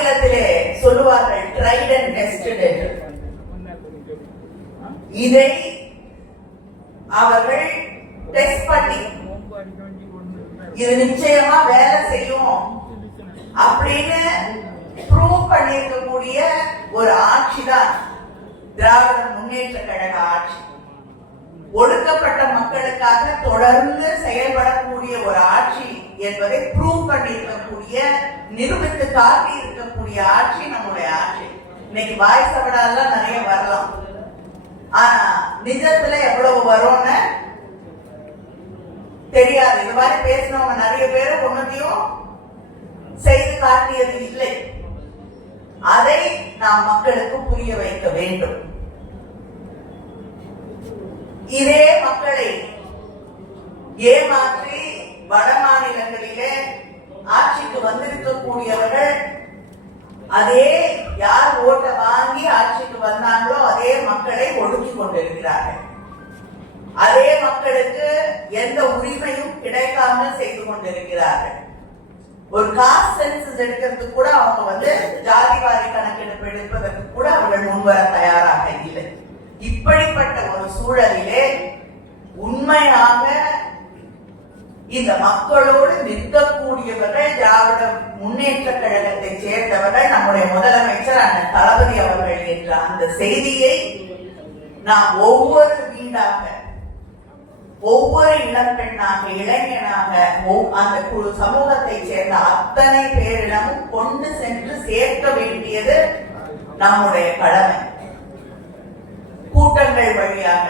ஆங்கிலத்திலே சொல்லுவார்கள் tried and tested என்று. இதை அவர்கள் டெஸ்ட் பண்ணி இது நிச்சயமா வேலை செய்யும் அப்படின்னு ப்ரூவ் பண்ணிருக்கக்கூடிய ஒரு ஆட்சி தான் திராவிட முன்னேற்ற கழக ஆட்சி. ஒடுக்கப்பட்ட மக்களுக்காக தொடர்ந்து செயல்படக்கூடிய ஒரு ஆட்சி என்பதை ப்ரூவ் பண்ணிருக்கக்கூடிய, நிரூபித்து காட்டி இருக்கக்கூடிய ஆட்சி நம்முடைய ஆட்சி. இன்னைக்கு வாய் சவடாலாம் நிறைய வரலாம், ஆனா நிஜத்துல எவ்வளவு வரும்னு தெரியாது. இந்த மாதிரி பேசினவங்க நிறைய பேர் ஒன்னத்தையும் செய்து காட்டியது இல்லை. அதை நாம் மக்களுக்கு புரிய வைக்க வேண்டும். இதே மக்களை ஏமாற்றி வட மாநிலங்களிலே ஆட்சிக்கு வந்திருக்கக்கூடியவர்கள் அதே யார் ஓட்டை வாங்கி ஆட்சிக்கு வந்தாங்களோ அதே மக்களை ஒடுக்கி கொண்டிருக்கிறார்கள். அதே மக்களுக்கு எந்த உரிமையும் கிடைக்காமல் செய்து கொண்டிருக்கிறார்கள். ஒரு காஸ்ட் சென்சஸ் எடுக்கிறதுக்கு கூட அவங்க ஜாதிவாரி கணக்கெடுப்பு எடுப்பதற்கு கூட அவர்கள் முன்வர தயாராக இல்லை. இப்படிப்பட்ட ஒரு சூழலிலே உண்மையாக இந்த மக்களோடு நிற்கக்கூடியவர்கள் திராவிட முன்னேற்ற கழகத்தை சேர்ந்தவர்கள், நம்முடைய முதலமைச்சர் அண்ணன் தளபதி அவர்கள் என்ற அந்த செய்தியை நாம் ஒவ்வொரு வீடாக, ஒவ்வொரு இளம்பெண்ணாக, இளைஞனாக, அந்த சமூகத்தை சேர்ந்த அத்தனை பேரிடமும் கொண்டு சென்று சேர்க்க வேண்டியது நம்முடைய கடமை. கூட்டங்கள் வழியாக,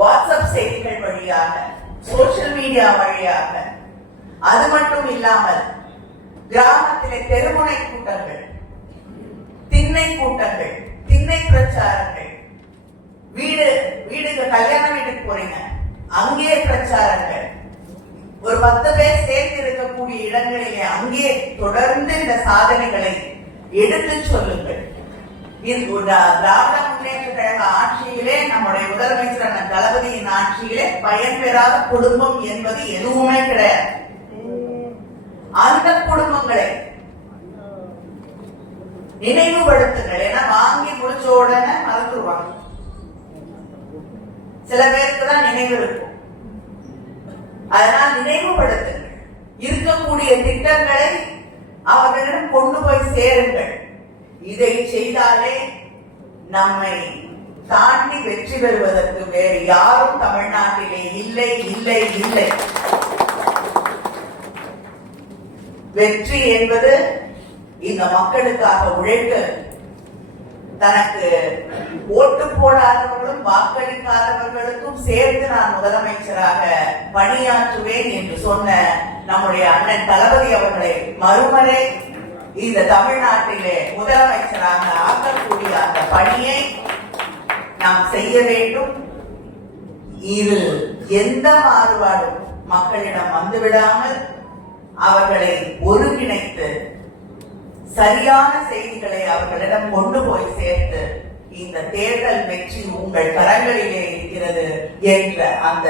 வாட்ஸ்அப் செய்திகள் வழியாக, சோசியல் மீடியா வழியாக, அது மட்டும் இல்லாமல் கிராமத்திலே தெருமுனை கூட்டங்கள், திண்ணை கூட்டங்கள், திண்ணை பிரச்சாரங்கள், வீடுக்கு கல்யாண வீட்டுக்கு போறீங்க அங்கே பிரச்சாரங்கள், ஒரு 10 பேர் சேர்ந்து இருக்கக்கூடிய இடங்களிலே அங்கே தொடர்ந்து இந்த சாதனைகளை எடுத்து சொல்லுங்கள். திராவிட முன்னேற்ற கழக ஆட்சியிலே, நம்முடைய முதலமைச்சர் தளபதியின் ஆட்சியிலே பயன்பெறாத குடும்பம் என்பது எதுவுமே கிடையாது. அந்த குடும்பங்களை நினைவுபடுத்துங்கள். ஏன்னா வாங்கி முடிச்ச உடனே மறந்துடுவாங்க. சில பேருக்கு தான் நினைவு இருக்கும். அதனால் நினைவுபடுத்துங்கள். இருக்கக்கூடிய திட்டங்களை அவர்களிடம் கொண்டு போய் சேருங்கள். இதை செய்தாலே நம்மை தாண்டி வெற்றி பெறுவதற்கு வேறு யாரும் தமிழ்நாட்டிலே இல்லை இல்லை இல்லை. வெற்றி என்பது இந்த மக்களுக்காக உழைத்து தனக்கு ஓட்டு போடாதவர்களும் வாக்களிக்காதவர்களுக்கும் சேர்த்து நான் முதலமைச்சராக பணியாற்றுவேன் என்று சொன்ன நம்முடைய அண்ணன் தளபதி அவர்களை மறுமுறை இந்த தமிழ்நாட்டிலே முதலமைச்சராக ஆக்கக்கூடிய அந்த பணியை நாம் செய்ய வேண்டும். இது எந்த மாறுபாடும் மக்களிடம் வந்துவிடாமல் அவர்களை ஒருங்கிணைத்து சரியான செய்திகளை அவர்களிடம் கொண்டு போய் சேர்த்து இந்த தேர்தல் வெற்றி உங்கள் கரங்களிலே இருக்கிறது என்ற அந்த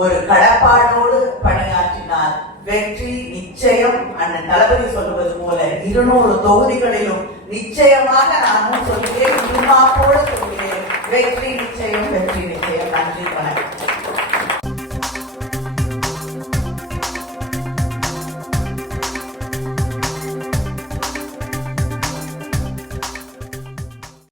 ஒரு கடப்பாடோடு பணியாற்றினால் வெற்றி நிச்சயம். அண்ணன் தளபதி சொல்லுவது போல 200 தொகுதிகளிலும் நிச்சயமாக நானும் சொல்கிறேன், சொல்கிறேன். வெற்றி நிச்சயம், வெற்றி நிச்சயம். நன்றி, வணக்கம்.